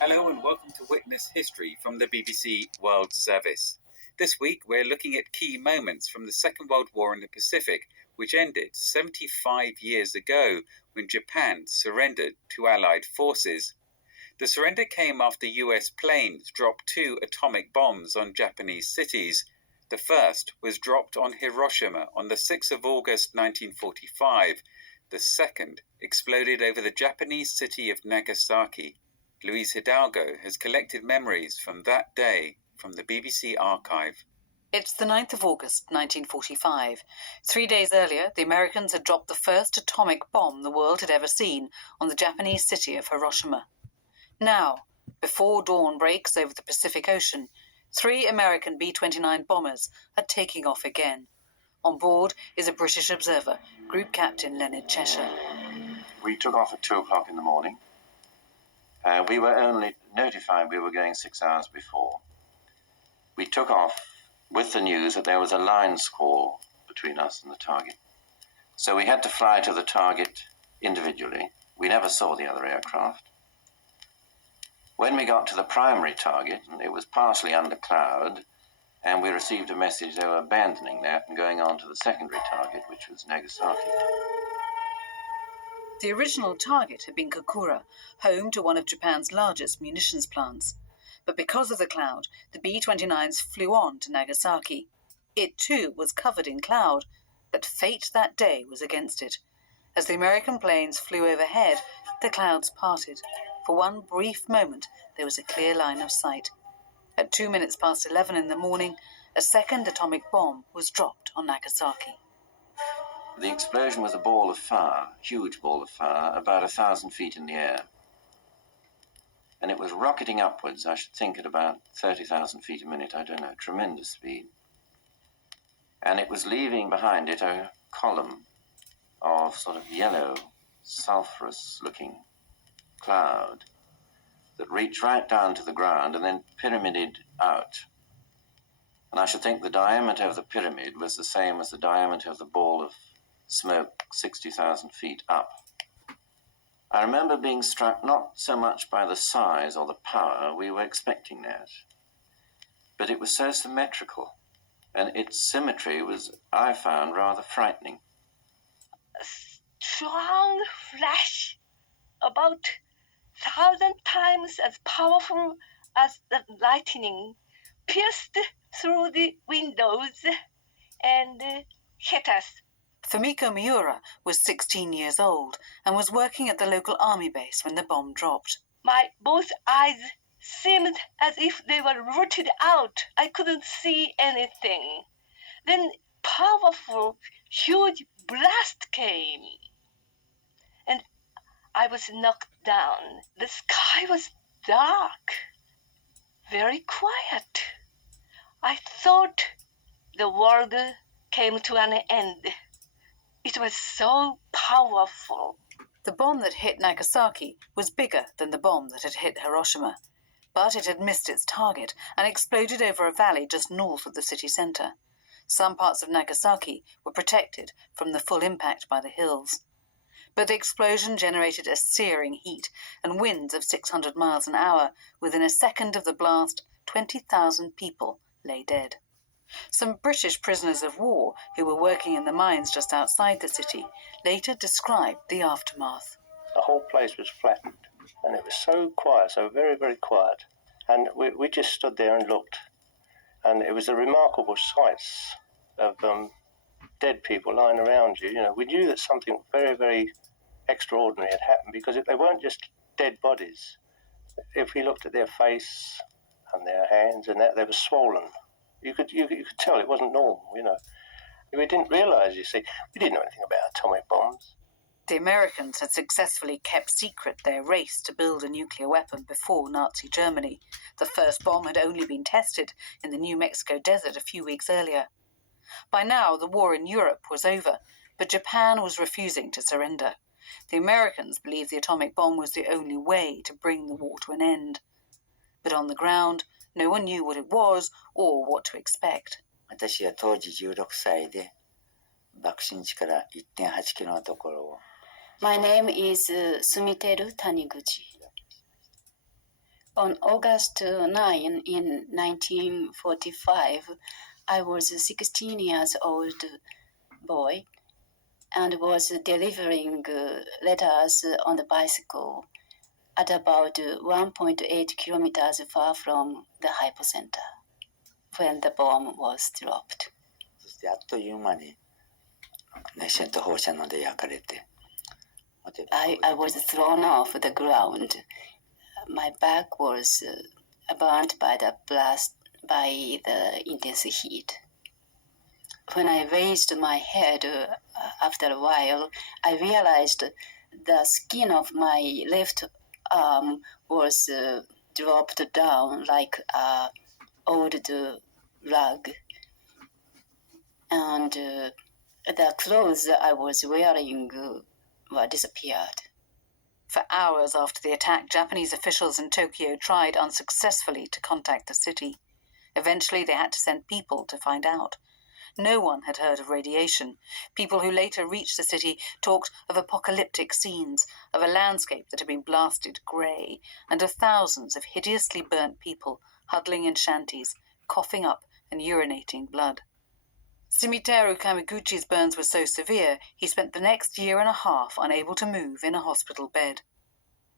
Hello and welcome to Witness History from the BBC World Service. This week we're looking at key moments from the Second World War in the Pacific, which ended 75 years ago when Japan surrendered to Allied forces. The surrender came after US planes dropped 2 atomic bombs on Japanese cities. The first was dropped on Hiroshima on the 6th of August 1945. The second exploded over the Japanese city of Nagasaki. Luis Hidalgo has collected memories from that day from the BBC archive. It's the 9th of August, 1945. 3 days earlier, the Americans had dropped the first atomic bomb the world had ever seen on the Japanese city of Hiroshima. Now, before dawn breaks over the Pacific Ocean, 3 American B-29 bombers are taking off again. On board is a British observer, Group Captain Leonard Cheshire. We took off at 2 o'clock in the morning. We were only notified we were going 6 hours before. We took off with the news that there was a line squall between us and the target. So we had to fly to the target individually. We never saw the other aircraft. When we got to the primary target, it was partially under cloud, and we received a message they were abandoning that and going on to the secondary target, which was Nagasaki. The original target had been Kokura, home to one of Japan's largest munitions plants. But because of the cloud, the B-29s flew on to Nagasaki. It too was covered in cloud, but fate that day was against it. As the American planes flew overhead, the clouds parted. For one brief moment, there was a clear line of sight. At 2 minutes past 11 in the morning, a second atomic bomb was dropped on Nagasaki. The explosion was a ball of fire, a huge ball of fire, about 1,000 feet in the air. And it was rocketing upwards, I should think, at about 30,000 feet a minute, I don't know, tremendous speed. And it was leaving behind it a column of sort of yellow, sulphurous-looking cloud that reached right down to the ground and then pyramided out. And I should think the diameter of the pyramid was the same as the diameter of the ball of smoke 60,000 feet up. I remember being struck not so much by the size or the power, we were expecting that, but it was so symmetrical, and its symmetry was, I found, rather frightening. A strong flash, about 1,000 times as powerful as the lightning, pierced through the windows and hit us. Fumiko Miura was 16 years old and was working at the local army base when the bomb dropped. My both eyes seemed as if they were rooted out. I couldn't see anything. Then powerful, huge blast came, and I was knocked down. The sky was dark, very quiet. I thought the world came to an end. It was so powerful. The bomb that hit Nagasaki was bigger than the bomb that had hit Hiroshima, but it had missed its target and exploded over a valley just north of the city centre. Some parts of Nagasaki were protected from the full impact by the hills. But the explosion generated a searing heat and winds of 600 miles an hour. Within a second of the blast, 20,000 people lay dead. Some British prisoners of war who were working in the mines just outside the city later described the aftermath. The whole place was flattened, and it was so quiet, so very, very quiet. And we just stood there and looked, and it was a remarkable sights of dead people lying around you. You know, we knew that something very, very extraordinary had happened because they weren't just dead bodies. If we looked at their face and their hands and that, they were swollen. You could tell it wasn't normal, you know. We didn't realise, you see, we didn't know anything about atomic bombs. The Americans had successfully kept secret their race to build a nuclear weapon before Nazi Germany. The first bomb had only been tested in the New Mexico desert a few weeks earlier. By now, the war in Europe was over, but Japan was refusing to surrender. The Americans believed the atomic bomb was the only way to bring the war to an end. But on the ground, no one knew what it was or what to expect. 私は当時16歳で爆心地から1.8キロのところを My name is Sumiteru Taniguchi. On August 9 in 1945, I was a 16 years old boy and was delivering letters on the bicycle at about 1.8 kilometers far from the hypocenter when the bomb was dropped. そしてあっという間に熱線と放射能で焼かれて I was thrown off the ground. My back was burnt by the blast, by the intense heat. When I raised my head after a while, I realized the skin of my left arm was dropped down like an old rug. And the clothes I was wearing were disappeared. For hours after the attack, Japanese officials in Tokyo tried unsuccessfully to contact the city. Eventually, they had to send people to find out. No one had heard of radiation. People who later reached the city talked of apocalyptic scenes, of a landscape that had been blasted grey, and of thousands of hideously burnt people huddling in shanties, coughing up and urinating blood. Sumiteru Kawaguchi's burns were so severe, he spent the next year and a half unable to move in a hospital bed.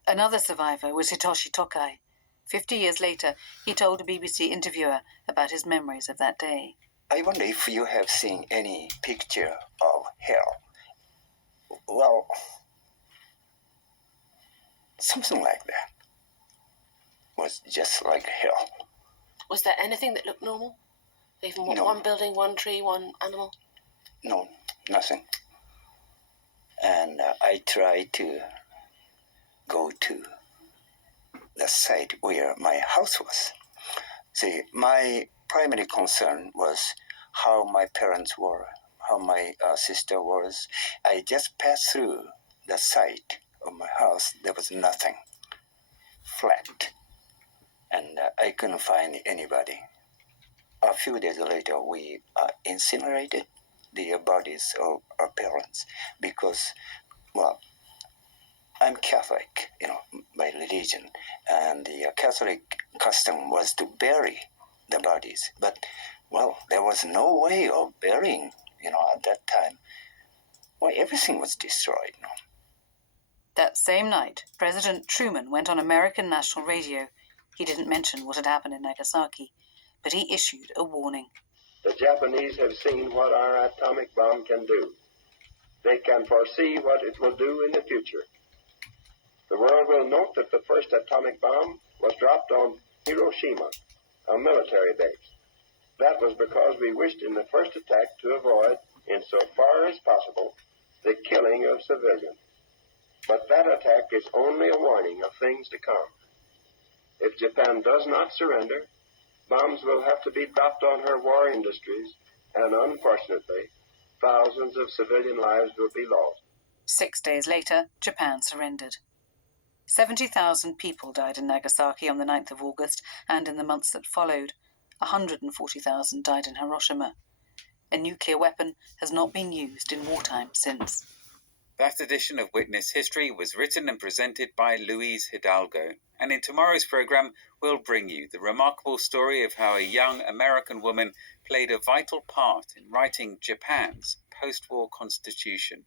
Another survivor was Hitoshi Tokai. 50 years later, he told a BBC interviewer about his memories of that day. I wonder if you have seen any picture of hell. Well, something like that. Was just like hell. Was there anything that looked normal? Even No. one building, one tree, one animal? No, nothing. And I tried to go to The site where my house was. See, my primary concern was how my parents were, how my sister was. I just passed through the site of my house. There was nothing. Flat. And I couldn't find anybody. A few days later, we incinerated the bodies of our parents because, well, I'm Catholic, by religion, and the Catholic custom was to bury the bodies. But, well, there was no way of burying, at that time. Well, everything was destroyed. That same night, President Truman went on American national radio. He didn't mention what had happened in Nagasaki, but he issued a warning. The Japanese have seen what our atomic bomb can do. They can foresee what it will do in the future. The world will note that the first atomic bomb was dropped on Hiroshima, a military base. That was because we wished in the first attack to avoid, insofar as possible, the killing of civilians. But that attack is only a warning of things to come. If Japan does not surrender, bombs will have to be dropped on her war industries, and unfortunately, thousands of civilian lives will be lost. 6 days later, Japan surrendered. 70,000 people died in Nagasaki on the 9th of August, and in the months that followed, 140,000 died in Hiroshima. A nuclear weapon has not been used in wartime since. That edition of Witness History was written and presented by Luis Hidalgo. And in tomorrow's programme, we'll bring you the remarkable story of how a young American woman played a vital part in writing Japan's post-war constitution.